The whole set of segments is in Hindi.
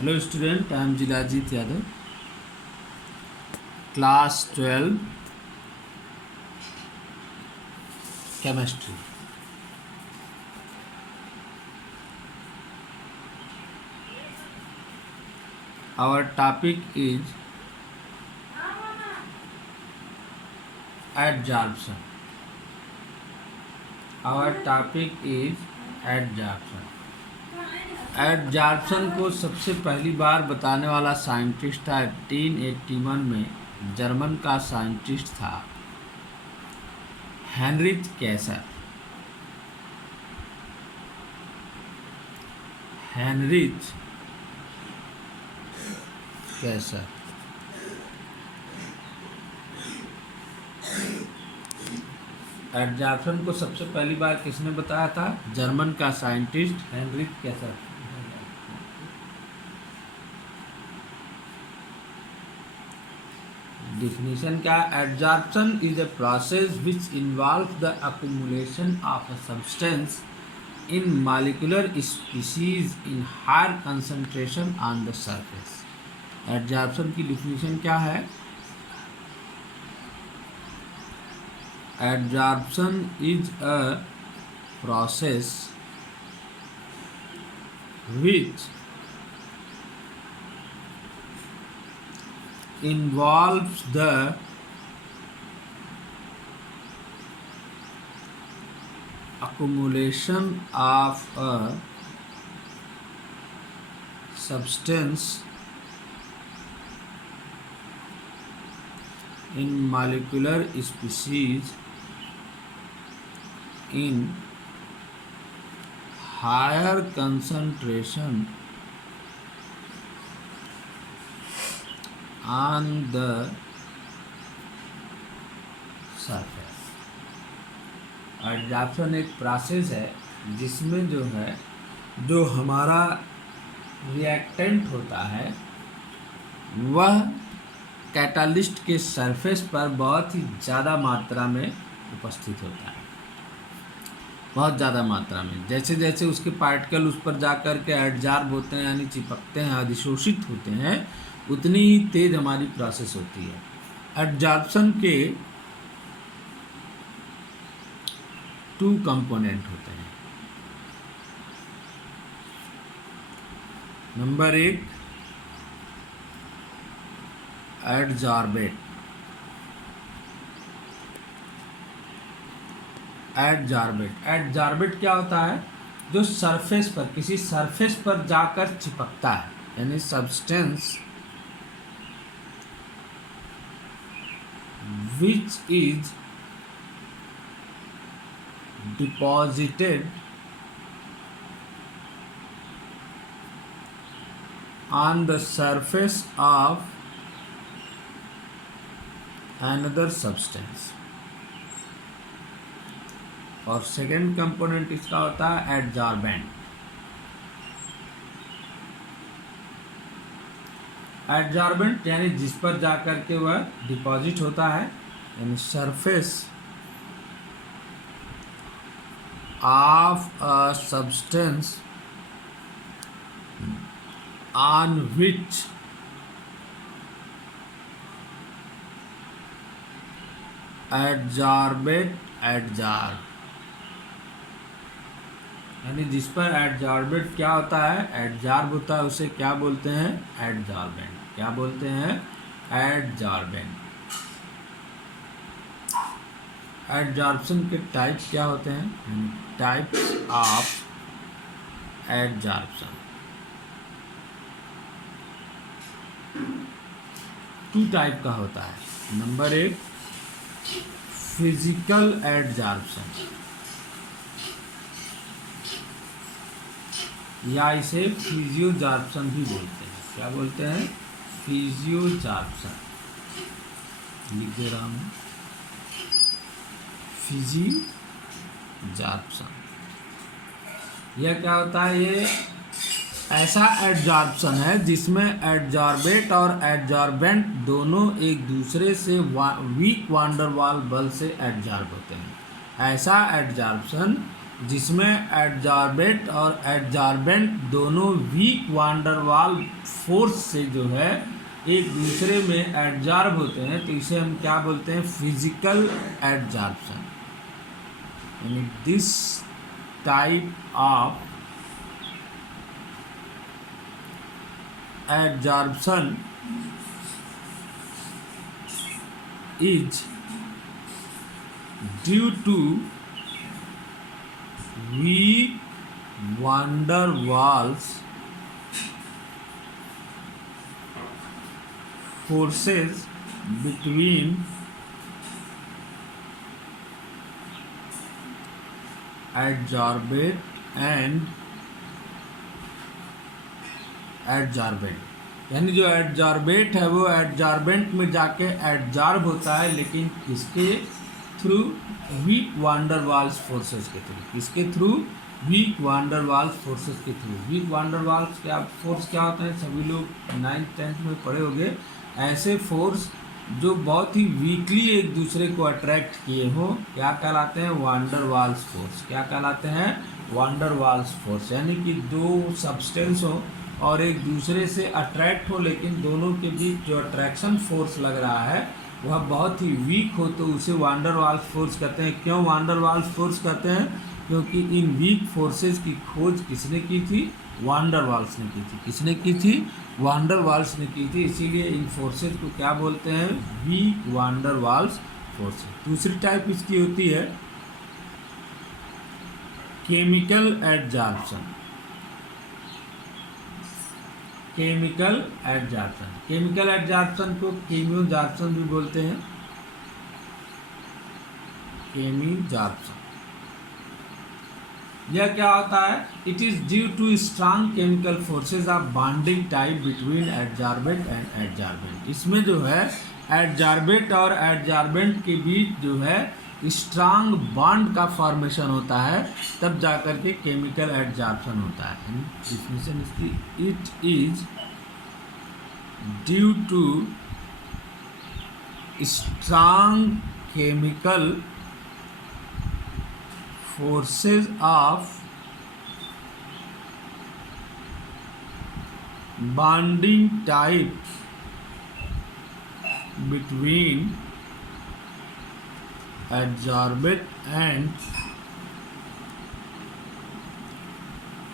Hello student, I am Jilajeet Yadav, class 12 chemistry. Our topic is adsorption. Our topic is adsorption. Adsorption को सबसे पहली बार बताने वाला साइंटिस्ट था 1881 में जर्मन का साइंटिस्ट था हेनरिच कैसर। हेनरिच कैसर एडजॉर्प्शन को सबसे पहली बार किसने बताया था? जर्मन का साइंटिस्ट हेनरिच कैसर। Definition क्या? Adsorption is a process which involves the accumulation of a substance in molecular species in higher concentration on the surface. Adsorption की definition क्या है? Adsorption is a process which involves the accumulation of a substance in molecular species in higher concentration on the surface. Adsorption एक प्रोसेस है जिसमें जो हमारा रिएक्टेंट होता है वह कैटालिस्ट के सरफेस पर बहुत ही ज़्यादा मात्रा में उपस्थित होता है, बहुत ज़्यादा मात्रा में। जैसे जैसे उसके पार्टिकल उस पर जाकर के एडजॉर्ब होते हैं यानी चिपकते हैं, अधिशोषित होते हैं, उतनी ही तेज हमारी प्रोसेस होती है। एडजॉर्प्शन के 2 कंपोनेंट होते हैं। Number 1 adsorbate. एडजॉर्बेट क्या होता है? जो सरफेस पर, किसी सरफेस पर जाकर चिपकता है, यानी substance which is deposited on the surface of another substance। और सेकेंड कंपोनेंट इसका होता है एडजॉर्बेंट। एडजॉर्बेंट यानी जिस पर जाकर के वह डिपॉजिट होता है, यानी surface of a substance on which adsorbate adsorb, यानी जिस पर एडजॉर्बेट क्या होता है? एडजॉर्ब होता है, उसे क्या बोलते हैं? एडजॉर्बेंट। क्या बोलते हैं? एडजॉर्बेंट। एडजॉर्प्शन के टाइप क्या होते हैं? टाइप्स ऑफ एडजॉर्प्शन 2 टाइप का होता है। नंबर 1 फिजिकल एडजॉर्प्शन, या इसे फिजियोजॉर्प्शन भी बोलते हैं। क्या बोलते हैं? फिजियोजॉर्प्शन। लिख दे रहा हूँ, फिजियोजॉर्प्शन। यह क्या होता है? ये ऐसा एडजॉर्प्शन है जिसमें एडजॉर्बेट और एडजॉर्बेंट दोनों एक दूसरे से वीक वांडर वाल बल से एडजॉर्ब होते हैं। ऐसा एडजॉर्प्शन जिसमें एडजॉर्बेंट और एडजॉर्बेंट दोनों वीक वान डर वाल फोर्स से जो है एक दूसरे में एडजॉर्ब होते हैं, तो इसे हम क्या बोलते हैं, फिजिकल एडजॉर्प्शन। यानी this type of adsorption is due to weak van der Waals forces between adsorbate and adsorbent। यानी जो एडजॉर्बेट है वो एडजॉर्बेंट में जाके एडजॉर्ब होता है, लेकिन किसके थ्रू, वीक वान डर वाल्स फोर्सेस के थ्रू। किसके थ्रू, वीक वान डर वाल्स फोर्सेस के थ्रू। वीक वान डर वाल्स क्या फोर्स क्या होते हैं, सभी लोग 9th-10th में पढ़े होंगे। ऐसे फोर्स जो बहुत ही वीकली एक दूसरे को अट्रैक्ट किए हो, क्या कहलाते हैं, वान डर वाल्स फोर्स। क्या कहलाते हैं, वान डर वाल्स फोर्स। यानी कि दो सब्सटेंस हो और एक दूसरे से अट्रैक्ट हो, लेकिन दोनों के बीच जो अट्रैक्शन फोर्स लग रहा है वह बहुत ही वीक हो, तो उसे वान डर वाल्स फोर्स कहते हैं। क्यों वान डर वाल्स फोर्स कहते हैं, क्योंकि इन वीक फोर्सेस की खोज किसने की थी, वान डर वाल्स ने की थी। किसने की थी, वान डर वाल्स ने की थी। इसीलिए इन फोर्सेस को क्या बोलते हैं, वीक वान डर वाल्स फोर्सेस। दूसरी टाइप इसकी होती है chemical adsorption. Chemical adsorption, chemical adsorption को केमियोजॉर्प्शन भी बोलते हैं। केमियोजॉर्प्शन यह क्या होता है, it is due to strong chemical forces of bonding type between adsorbent and adsorbent. इसमें जो है एडजॉर्बेंट और एडजॉर्बेंट के बीच जो है स्ट्रांग बॉन्ड का फॉर्मेशन होता है, तब जाकर के केमिकल एडजॉर्प्शन होता है। डिफिनेशन इसकी, it is due to strong chemical forces of bonding type between adsorbent and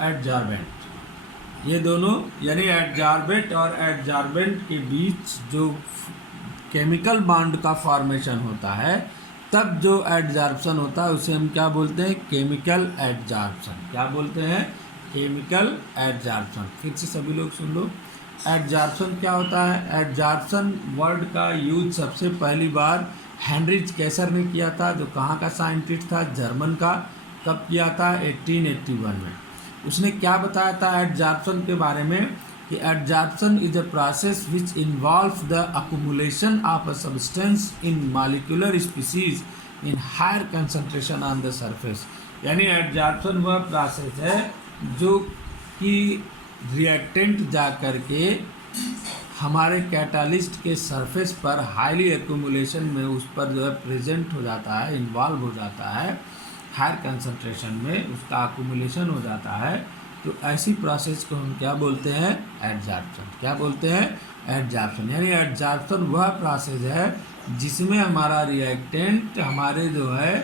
adsorbent। ये दोनों यानी एडजॉर्बेंट और एडजॉर्बेंट के बीच जो केमिकल बॉन्ड का फॉर्मेशन होता है, तब जो एडजॉर्प्शन होता है उसे हम क्या बोलते हैं, केमिकल एडजॉर्प्शन। क्या बोलते हैं, केमिकल एडजॉर्प्शन। फिर से सभी लोग सुन लो, एडजॉर्प्शन क्या होता है। एडजॉर्प्शन वर्ड का यूज सबसे पहली बार हेनरिच कैसर ने किया था, जो कहाँ का साइंटिस्ट था, जर्मन का। कब किया था, 1881 में। उसने क्या बताया था एडजॉर्प्शन के बारे में, कि adsorption is a process which involve the accumulation of a substance in molecular species in higher concentration on the surface. यानी एडजॉर्प्शन वह प्रोसेस है जो कि रिएक्टेंट जा कर के हमारे कैटालिस्ट के सरफेस पर हाईली एक्यूमुलेशन में उस पर जो है प्रेजेंट हो जाता है, इन्वॉल्व हो जाता है, हायर कंसंट्रेशन में उसका अक्यूमुलेशन हो जाता है। तो ऐसी प्रोसेस को हम क्या बोलते हैं, एडजॉर्प्शन। क्या बोलते हैं, एडजॉर्प्शन। यानी एडजॉर्प्शन वह प्रोसेस है जिसमें हमारा रिएक्टेंट हमारे जो है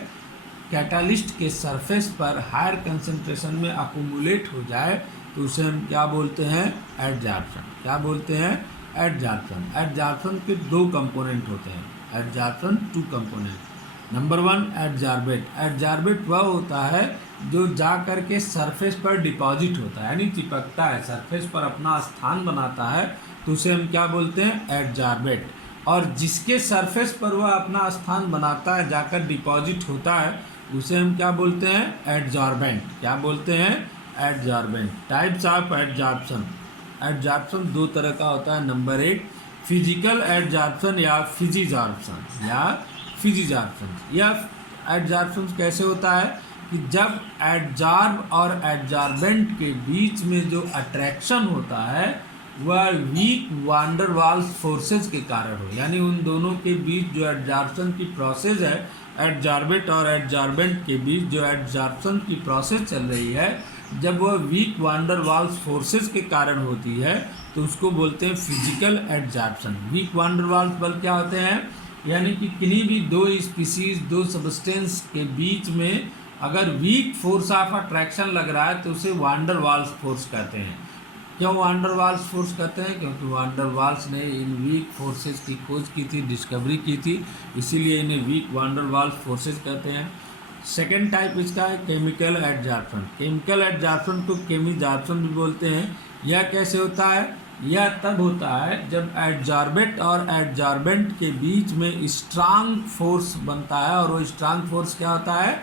कैटालिस्ट के सरफेस पर हायर कंसंट्रेशन में अक्यूमुलेट हो जाए, तो उसे हम क्या बोलते हैं, एडजॉर्प्शन। क्या बोलते हैं, एडजॉर्प्शन। एडजॉर्प्शन के दो कंपोनेंट होते हैं, adsorption two component. Number 1 adsorbate. Adsorbate वह होता है जो जा कर के सरफेस पर डिपॉजिट होता है, यानी चिपकता है, सरफेस पर अपना स्थान बनाता है, तो उसे हम क्या बोलते हैं, एडजॉर्बेट। और जिसके सरफेस पर वह अपना स्थान बनाता है, जाकर डिपॉजिट होता है, उसे हम क्या बोलते हैं, एडजॉर्बेंट। क्या बोलते हैं, adsorbent. Types of adsorption. Adsorption दो तरह का होता है। नंबर 1 फिजिकल एडजॉर्प्शन या फिजिजॉर्प्शन या फिजिजॉर्प्शन। यह एडजॉर्प्शन कैसे होता है कि जब एडजॉर्ब और एडजॉर्बेंट के बीच में जो अट्रैक्शन होता है वह वीक वान डर वाल्स फोर्सेज के कारण हो, यानी उन दोनों के बीच जो एडजॉर्प्शन की प्रोसेस है एडजॉर्बेट और एडजॉर्बेंट के बीच जो एडजॉर्प्शन की प्रोसेस चल रही है, जब वह वीक वान डर वाल्स फोर्सेस के कारण होती है तो उसको बोलते हैं फिजिकल एडजॉर्प्शन। वीक वान डर वाल्स बल क्या होते हैं, यानी कि किन्हीं भी दो स्पीसीज, दो सबस्टेंस के बीच में अगर वीक फोर्स ऑफ अट्रैक्शन लग रहा है तो उसे वान डर वाल्स फोर्स कहते हैं। क्यों वान डर वाल्स फोर्स कहते हैं? क्योंकि वान डर वाल्स ने इन वीक फोर्सेस की खोज की थी, डिस्कवरी की थी, इसीलिए इन्हें वीक वान डर वाल्स फोर्सेस कहते हैं। सेकेंड टाइप इसका है केमिकल एडजॉर्प्शन। केमिकल एडजॉर्प्शन को केमिजॉर्प्शन भी बोलते हैं। यह कैसे होता है? यह तब होता है जब एडजॉर्बेट और एडजॉर्बेंट के बीच में स्ट्रांग फोर्स बनता है, और वो स्ट्रांग फोर्स क्या होता है?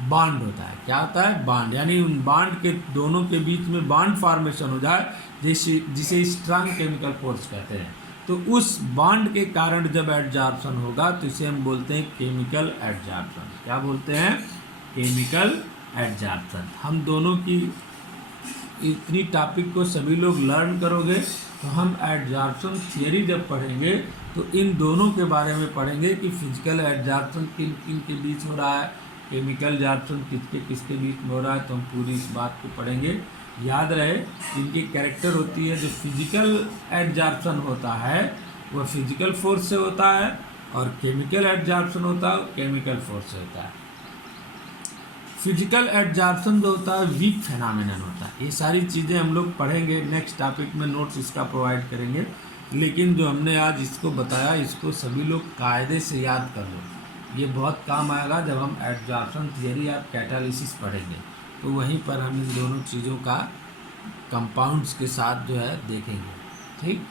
बॉन्ड होता है। क्या होता है? बॉन्ड। यानी उन बॉन्ड के दोनों के बीच में बॉन्ड फॉर्मेशन हो जाए, जिसे स्ट्रांग केमिकल फोर्स कहते हैं। तो उस बॉन्ड के कारण जब एडजॉर्प्शन होगा तो इसे हम बोलते हैं केमिकल एडजॉर्प्शन। क्या बोलते हैं? Chemical adsorption. हम दोनों की इतनी टॉपिक को सभी लोग लर्न करोगे तो हम एडजॉर्प्शन थियरी जब पढ़ेंगे तो इन दोनों के बारे में पढ़ेंगे कि फिजिकल एडजॉर्प्शन किन किन के बीच हो रहा है, केमिकल एडजॉर्प्शन किसके किसके बीच में हो रहा है, तो हम पूरी इस बात को पढ़ेंगे। याद रहे इनकी कैरेक्टर होती है, जो फिजिकल एडजॉर्प्शन होता है वह फिजिकल फोर्स से होता है, और केमिकल एडजॉर्प्शन होता है केमिकल फोर्स से होता है। फिजिकल एडजॉर्प्शन जो होता है वीक फेनोमेनन होता है। ये सारी चीज़ें हम लोग पढ़ेंगे, नेक्स्ट टॉपिक में नोट्स इसका प्रोवाइड करेंगे, लेकिन जो हमने आज इसको बताया इसको सभी लोग कायदे से याद कर लो। ये बहुत काम आएगा जब हम एडजॉर्प्शन थियरी या कैटालिसिस पढ़ेंगे, तो वहीं पर हम इन दोनों चीज़ों का कंपाउंड्स के साथ जो है देखेंगे। ठीक।